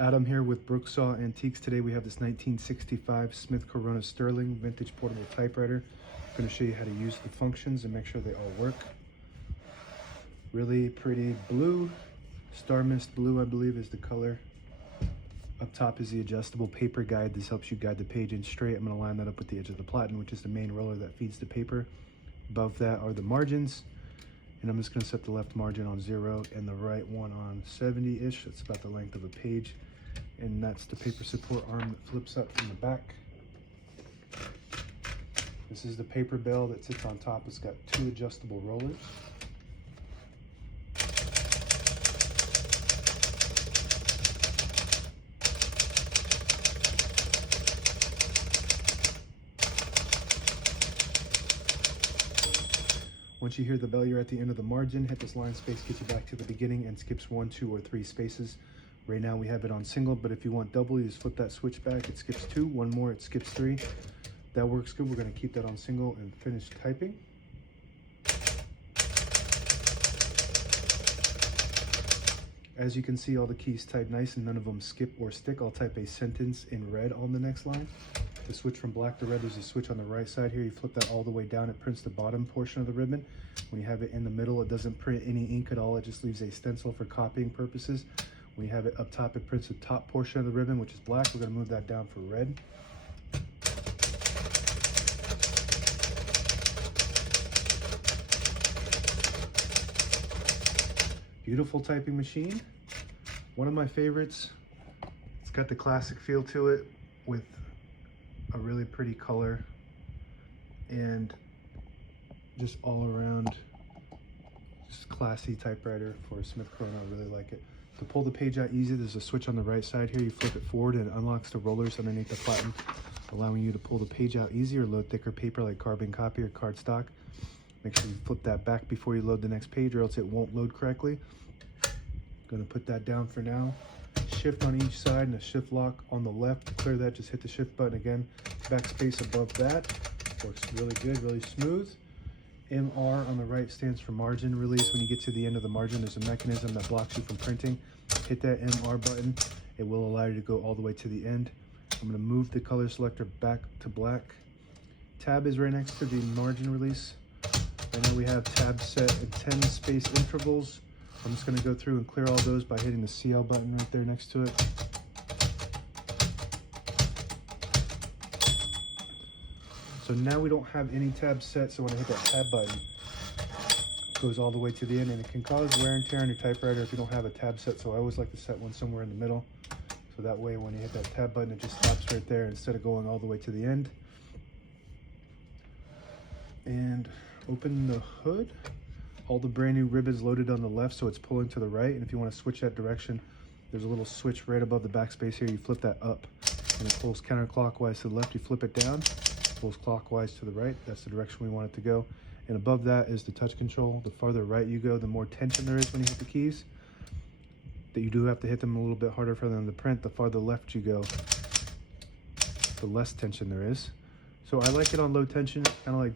Adam here with Brooksaw Antiques. Today we have this 1965 Smith Corona Sterling vintage portable typewriter. I'm going to show you how to use the functions and make sure they all work. Really pretty blue, Star Mist blue I believe is the color. Up top is the adjustable paper guide. This helps you guide the page in straight. I'm going to line that up with the edge of the platen, which is the main roller that feeds the paper. Above that are the margins. And I'm just going to set the left margin on 0 and the right one on 70-ish. That's about the length of a page. And that's the paper support arm that flips up from the back. This is the paper bell that sits on top. It's got 2 adjustable rollers. Once you hear the bell, you're at the end of the margin. Hit this line space, gets you back to the beginning, and skips 1, 2, or 3 spaces. Right now we have it on single, but if you want double, you just flip that switch back. It skips 2, 1 more, it skips 3. That works good. We're going to keep that on single and finish typing. As you can see, all the keys type nice and none of them skip or stick. I'll type a sentence in red on the next line. To switch from black to red, there's a switch on the right side here. You flip that all the way down, it prints the bottom portion of the ribbon. When you have it in the middle, it doesn't print any ink at all. It just leaves a stencil for copying purposes. When you have it up top, it prints the top portion of the ribbon, which is black. We're going to move that down for red. Beautiful typing machine. One of my favorites. It's got the classic feel to it with a really pretty color and just all around just classy typewriter for a Smith Corona. I really like it. To pull the page out easy, there's a switch on the right side here. You flip it forward and it unlocks the rollers underneath the platen, allowing you to pull the page out easy or load thicker paper like carbon copy or cardstock. Make sure you flip that back before you load the next page or else it won't load correctly. Gonna put that down for now. Shift on each side and a shift lock on the left. To clear that, just hit the shift button again. Backspace above that. Works really good, really smooth. MR on the right stands for margin release. When you get to the end of the margin, there's a mechanism that blocks you from printing. Hit that MR button. It will allow you to go all the way to the end. I'm going to move the color selector back to black. Tab is right next to the margin release. I know we have tabs set at 10 space intervals. I'm just going to go through and clear all those by hitting the CL button right there next to it. So now we don't have any tabs set, so when I hit that tab button, it goes all the way to the end, and it can cause wear and tear on your typewriter if you don't have a tab set, so I always like to set one somewhere in the middle. So that way when you hit that tab button, it just stops right there instead of going all the way to the end. And open the hood. All the brand new ribbons loaded on the left, so it's pulling to the right. And if you want to switch that direction, there's a little switch right above the backspace here. You flip that up and it pulls counterclockwise to the left. You flip it down, it pulls clockwise to the right. That's the direction we want it to go. And above that is the touch control. The farther right you go, the more tension there is when you hit the keys. That you do have to hit them a little bit harder for them to print. The farther left you go, the less tension there is. So I like it on low tension, kind of like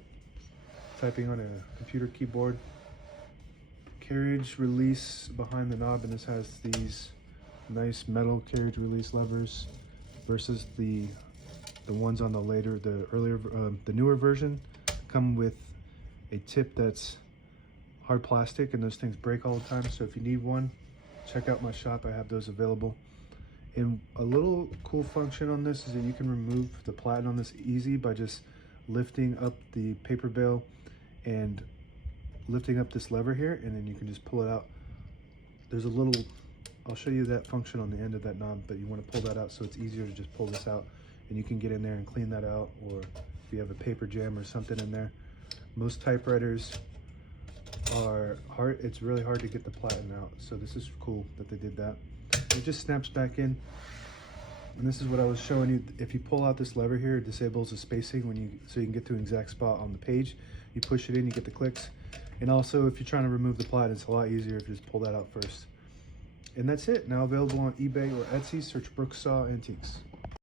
typing on a computer keyboard. Carriage release behind the knob, and this has these nice metal carriage release levers versus the ones on the newer version come with a tip that's hard plastic, and those things break all the time. So if you need one, check out my shop. I have those available. And a little cool function on this is that you can remove the platen on this easy by just lifting up the paper bale and lifting up this lever here, and then you can just pull it out. There's a little, I'll show you that function on the end of that knob, but you want to pull that out so it's easier to just pull this out, and you can get in there and clean that out, or if you have a paper jam or something in there. Most typewriters are hard, it's really hard to get the platen out, so this is cool that they did that. It just snaps back in, and this is what I was showing you. If you pull out this lever here, it disables the spacing so you can get to an exact spot on the page. You push it in, you get the clicks. And also, if you're trying to remove the platen, it's a lot easier if you just pull that out first. And that's it. Now available on eBay or Etsy. Search Brooksaw Antiques.